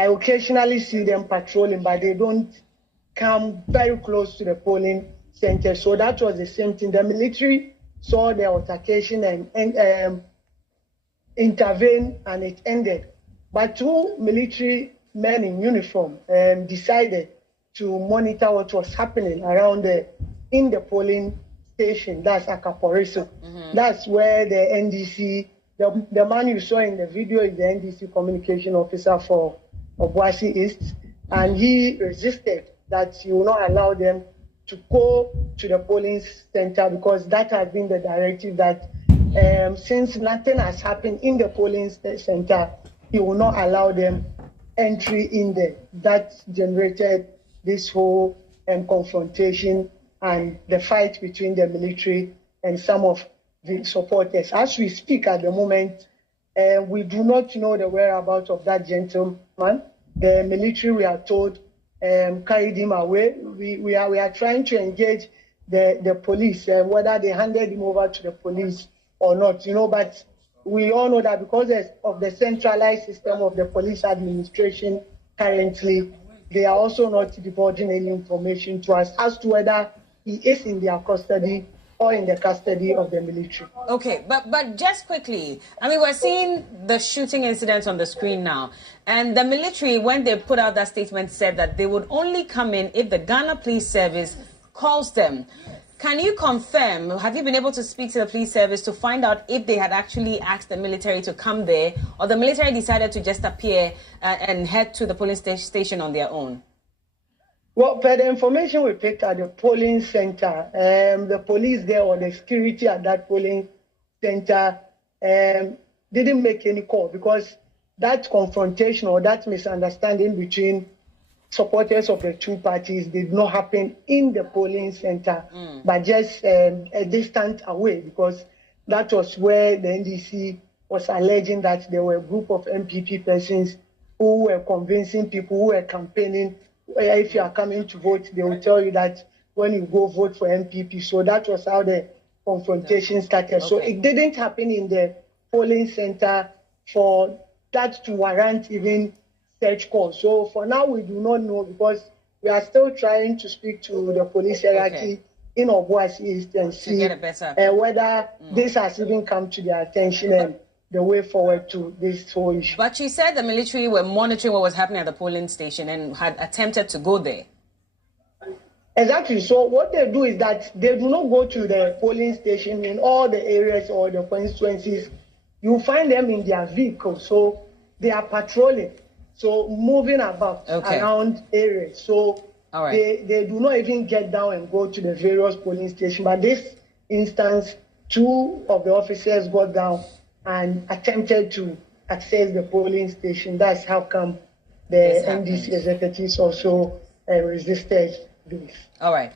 I occasionally see them patrolling, but they don't come very close to the polling center. So that was the same thing. The military saw the altercation and intervened, and it ended. But two military men in uniform decided to monitor what was happening around in the polling station. That's Akaporiso. That's where the NDC, the man you saw in the video is the NDC communication officer for Obuasi East, and he resisted that he will not allow them to go to the polling center, because that has been the directive that since nothing has happened in the polling center, he will not allow them entry in there. That generated this whole confrontation and the fight between the military and some of the supporters. As we speak at the moment, we do not know the whereabouts of that gentleman. The military, we are told, carried him away. We are trying to engage the police, whether they handed him over to the police or not, but we all know that because of the centralized system of the police administration currently, they are also not divulging any information to us as to whether he is in their custody or in the custody of the military. Okay, but just quickly, I mean, we're seeing the shooting incident on the screen now, and the military, when they put out that statement, said that they would only come in if the Ghana Police Service calls them. Can you confirm, have you been able to speak to the police service to find out if they had actually asked the military to come there, or the military decided to just appear and head to the polling station on their own? Well, per the information we picked at the polling center, the police there or the security at that polling center didn't make any call, because that confrontation or that misunderstanding between supporters of the two parties did not happen in the polling center, but just a distance away, because that was where the NDC was alleging that there were a group of MPP persons who were convincing people, who were campaigning. If you are coming to vote, they will tell you that when you go vote for MPP. So that was how the confrontation started. Okay. So it didn't happen in the polling center for that to warrant even search call. So for now, we do not know, because we are still trying to speak to the police hierarchy in Obuasi East and see whether this has even come to their attention and the way forward to this whole issue. But she said the military were monitoring what was happening at the polling station and had attempted to go there. Exactly. So what they do is that they do not go to the polling station in all the areas or the constituencies. You find them in their vehicles. So they are patrolling. So moving about around areas. So they do not even get down and go to the various polling stations. But this instance, two of the officers got down and attempted to access the polling station. That's how come the NDC executives also resisted this. All right.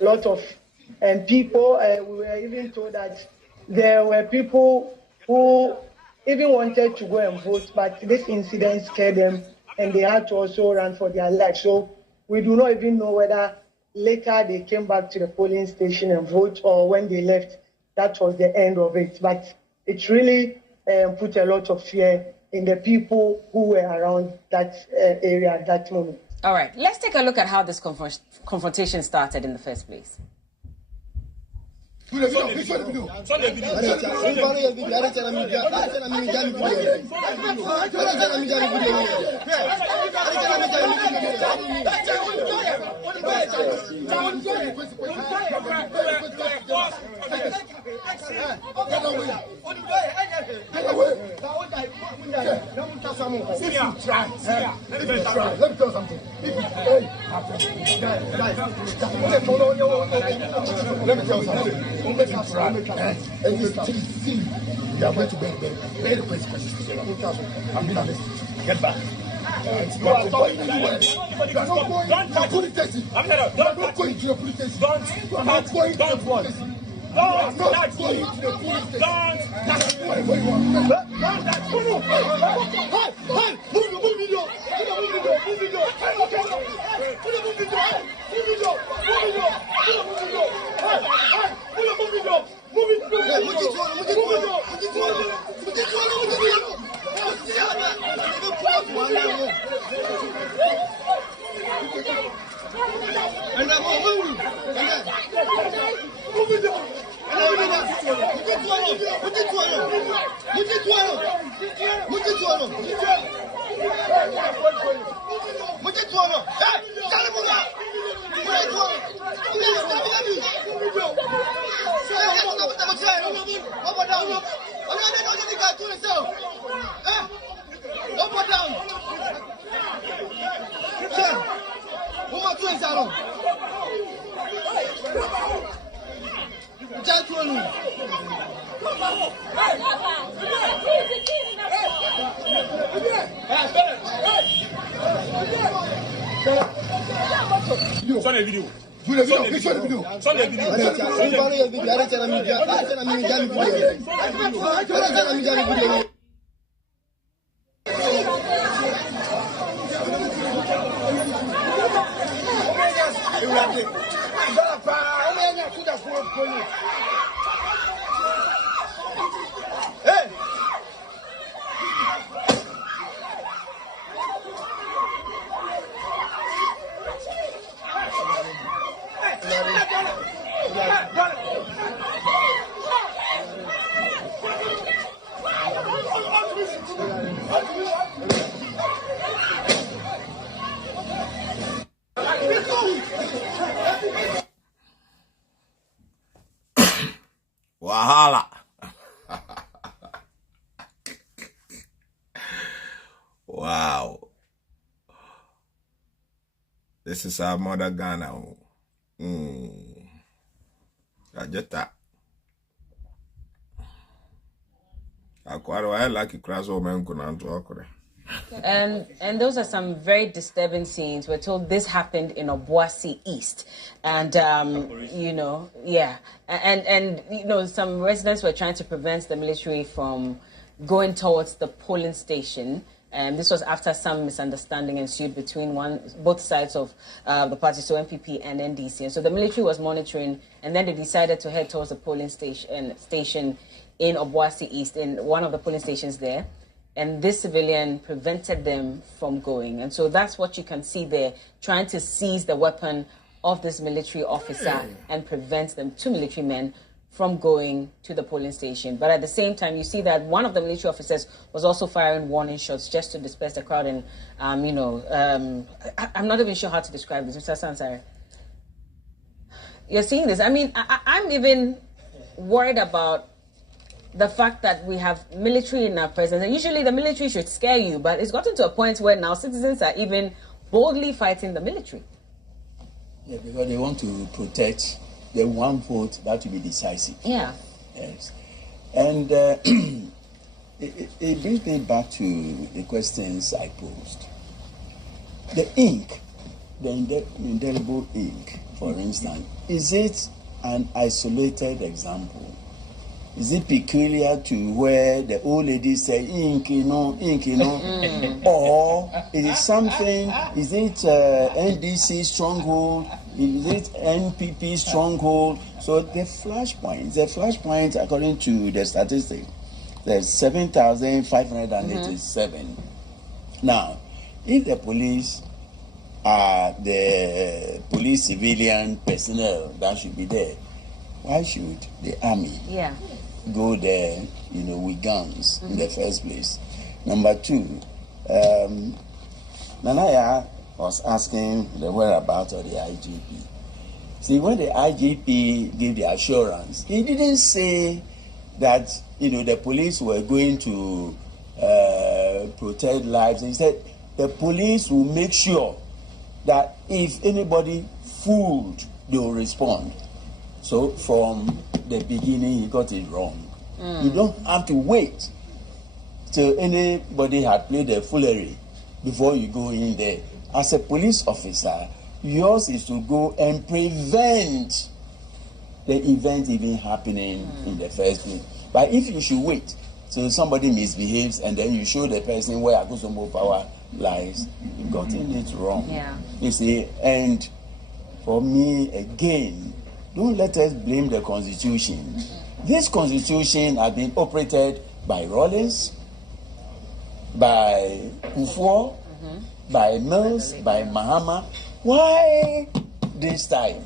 A lot of people, we were even told that there were people who even wanted to go and vote, but this incident scared them and they had to also run for their lives. So we do not even know whether later they came back to the polling station and vote, or when they left, that was the end of it. But it really put a lot of fear in the people who were around that area at that moment. All right, let's take a look at how this confrontation started in the first place. Let me tell you something. Let me tell you something. And you see, you are going to beg the consequences. I'm being honest. Get back. You are not going anywhere. You are not going to the police station. You are not going to the police station. You are not going to the police station. You are not going to the police station. Wahala. Wow. This is our mother Ghana. I just that. I like it class woman couldn't talk. And those are some very disturbing scenes. We're told this happened in Obuasi East, and you know, yeah, and you know, some residents were trying to prevent the military from going towards the polling station. And this was after some misunderstanding ensued between both sides of the party, so MPP and NDC. And so the military was monitoring, and then they decided to head towards the polling station in Obuasi East, in one of the polling stations there. And this civilian prevented them from going. And so that's what you can see there, trying to seize the weapon of this military officer and prevent them, two military men, from going to the polling station. But at the same time, you see that one of the military officers was also firing warning shots just to disperse the crowd. And, you know, I'm not even sure how to describe this. Mr. Sansari, you're seeing this. I mean, I'm even worried about the fact that we have military in our presence. And usually the military should scare you, but it's gotten to a point where now citizens are even boldly fighting the military. Yeah, because they want to protect the one vote that will be decisive. Yeah. Yes. And it brings me back to the questions I posed. The ink, the indelible ink, for instance, is it an isolated example? Is it peculiar to where the old lady say ink, you know, or is it something? Is it NDC stronghold? Is it NPP stronghold? So the flashpoint, according to the statistics, there's 7,587. Now, if the police are the police civilian personnel that should be there, why should the army go there, you know, with guns in the first place? Number two, Nanaya was asking the whereabouts of the IGP. See, when the IGP gave the assurance, he didn't say that, you know, the police were going to protect lives. He said the police will make sure that if anybody fooled, they will respond. So from the beginning, he got it wrong. You don't have to wait till anybody had played a foolery before you go in there. As a police officer, yours is to go and prevent the event even happening in the first place. But if you should wait So somebody misbehaves and then you show the person where Akosombo power lies. You've gotten it wrong. Yeah. You see, and for me, again, don't let us blame the Constitution. This Constitution has been operated by Rawlings, by Kufuor, by Mills, by Mahama. Why this time?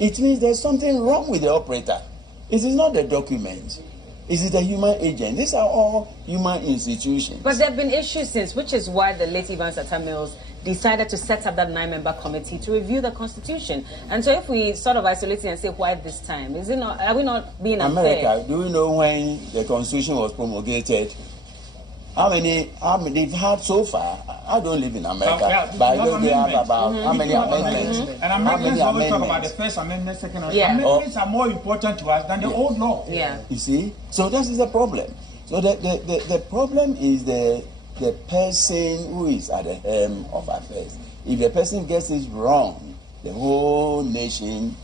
It means there's something wrong with the operator. It is not the document. It is the human agent. These are all human institutions. But there have been issues since, which is why the late Evans Atta Mills decided to set up that 9-member committee to review the Constitution. And so if we sort of isolate it and say, why this time? Is it not, are we not being unfair? America, do you know when the Constitution was promulgated? How many they've had so far? I don't live in America, but I know they have about how many amendments? And Americans always talk about the First Amendment, Second Amendment. Yeah. Amendments are more important to us than the old law. Yeah. You see? So this is the problem. So the problem is the person who is at the helm of affairs. If the person gets it wrong, the whole nation,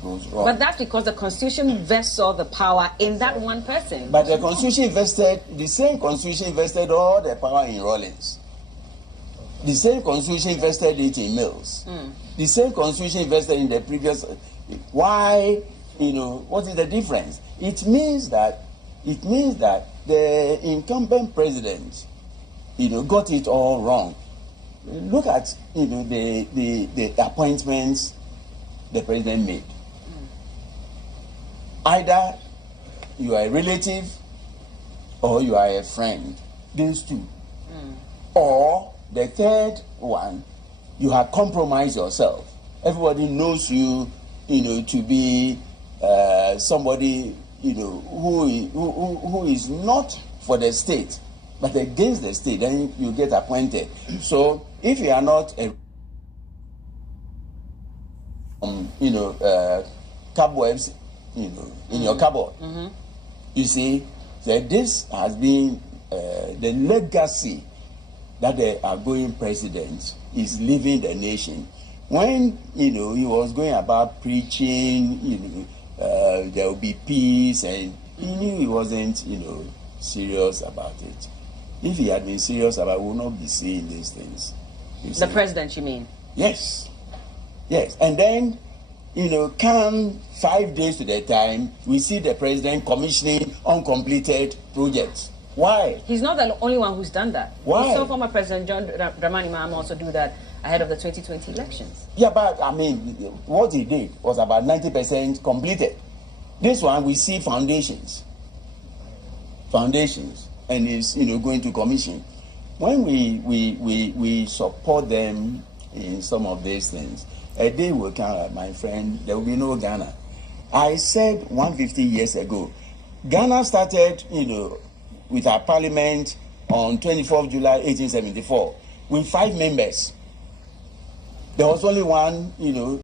goes wrong. But that's because the Constitution vests all the power in that one person. But the Constitution the same Constitution invested all the power in Rawlings. The same Constitution invested it in Mills. The same Constitution invested in the previous. Why? What is the difference? It means that the incumbent president, got it all wrong. Look at the appointments the president made. Either you are a relative or you are a friend. These two. Or the third one, you have compromised yourself. Everybody knows you, to be somebody, who is not for the state, but against the state. Then you get appointed. So if you are not a, cobwebs, in your cupboard, you see, that this has been the legacy that the outgoing president is leaving the nation. When, he was going about preaching, there will be peace, and he knew he wasn't, serious about it. If he had been serious about it, we would not be seeing these things. The president, you mean? Yes. Yes. And then, come 5 days to the time, we see the president commissioning uncompleted projects. Why? He's not the only one who's done that. Why? We saw former President John Dramani Mahama also do that ahead of the 2020 elections. Yeah, but what he did was about 90% completed. This one, we see foundations, and is going to commission. When we support them in some of these things, a day will come, my friend, there will be no Ghana. I said 150 years ago, Ghana started, with our parliament on 24th July 1874 with 5 members. There was only one,